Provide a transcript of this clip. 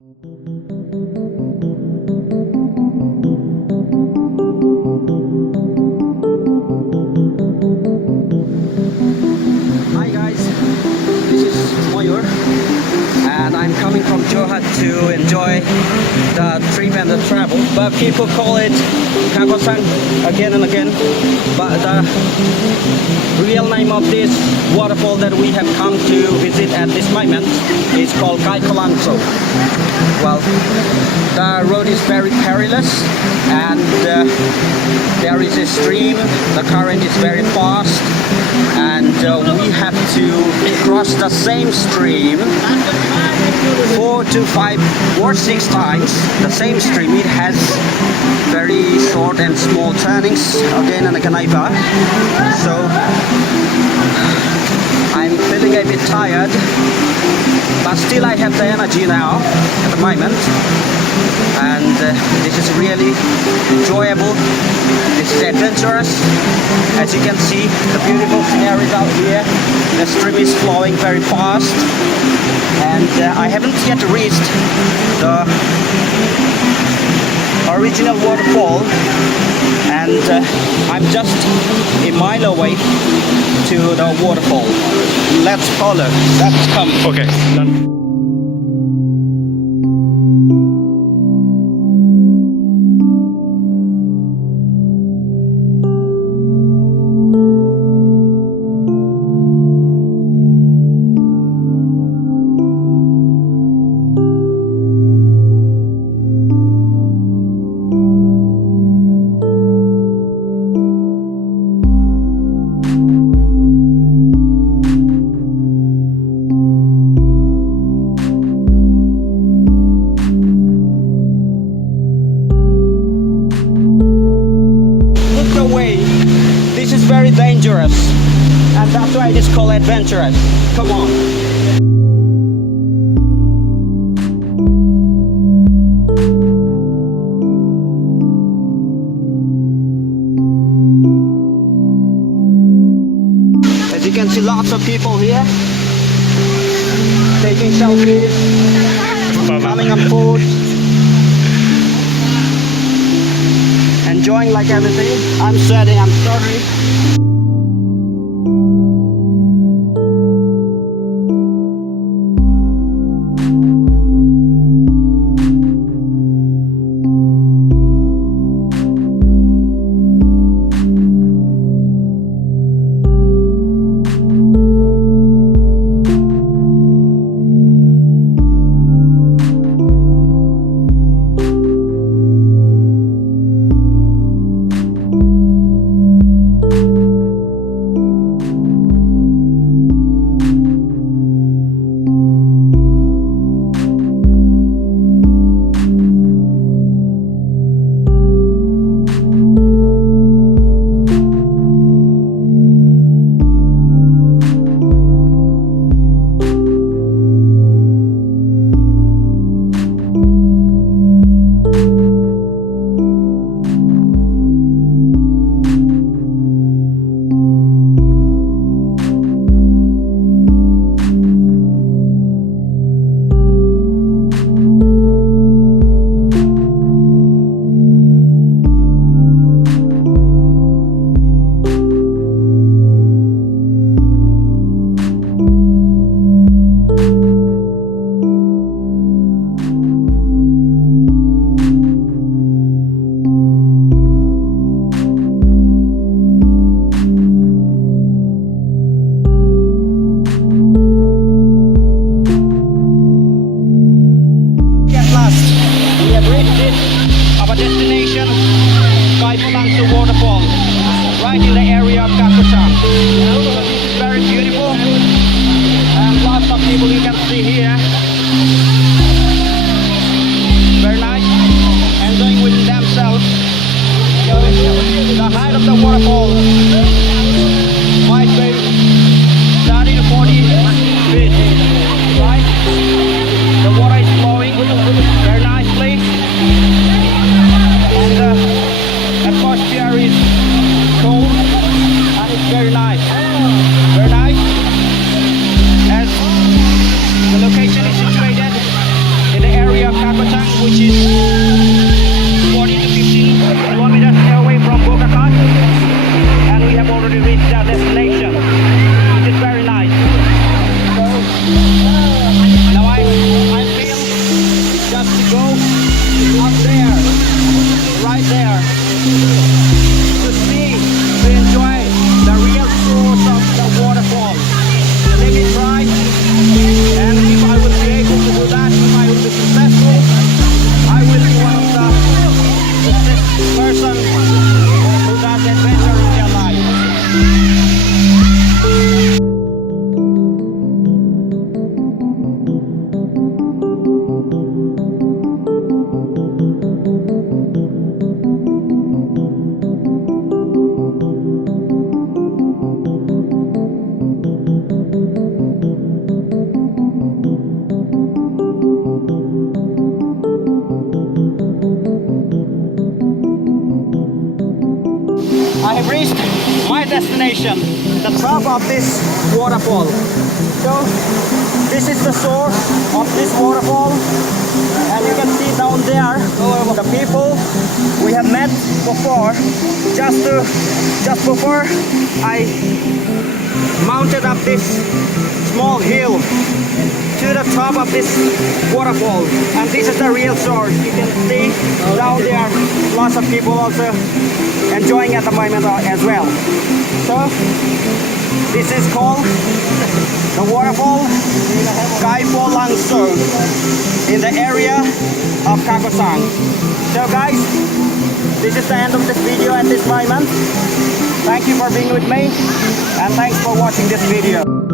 Hi guys, this is Mayur and I'm coming from Jorhat to enjoy the trip and the travel, but people call it Kakochang again and again, but the real name of this waterfall that we have come to visit at this moment is called Kaipholangso. Well, the road is very perilous and there is a stream, the current is very fast, and we have to cross the same stream 4 to 5 or 6 times. The same stream, it has very short and small turnings again and again. So I'm feeling a bit tired, but still I have the energy now at the moment, and this is really enjoyable. This is adventurous. As you can see, the beautiful sceneries out here. The stream is flowing very fast, and I haven't yet reached the original waterfall, and I'm just a mile away to the waterfall. Let's follow. Let's come. Okay, done. This is very dangerous, and that's why it is called adventurous. Come on. As you can see, lots of people here taking selfies, coming on food, enjoying like everything. I'm sweating, I'm sorry. Our destination, Kaipholangso Waterfall, right in the area of Kakochang. So this is very beautiful, and lots of people you can see here. Very nice, enjoying with themselves. The height of the waterfall might be 30 to 40 feet, right? The water is flowing very nicely, and the atmosphere is cold, and it's very nice. Very nice. As the location is situated which is 40 to 15 kilometers away from Kakochang, and we have already reached our destination, which is very nice. So now I feel just to go up there, right there, to see, to enjoy the real source of the waterfall. So let me try, and if I will be able to do that, if I will be successful, I will be one of the person who does adventure in their life. I have reached my destination, the top of this waterfall. So this is the source of this waterfall, and you can see down there the people we have met before. Just before I mounted up this small hill to the top of this waterfall, and this is the real source. You can see down there lots of people also enjoying at the moment as well. So this is called the waterfall Kaipholangso in the area of Kakochang. So guys, this is the end of this video at this moment. Thank you for being with me, and thanks for watching this video.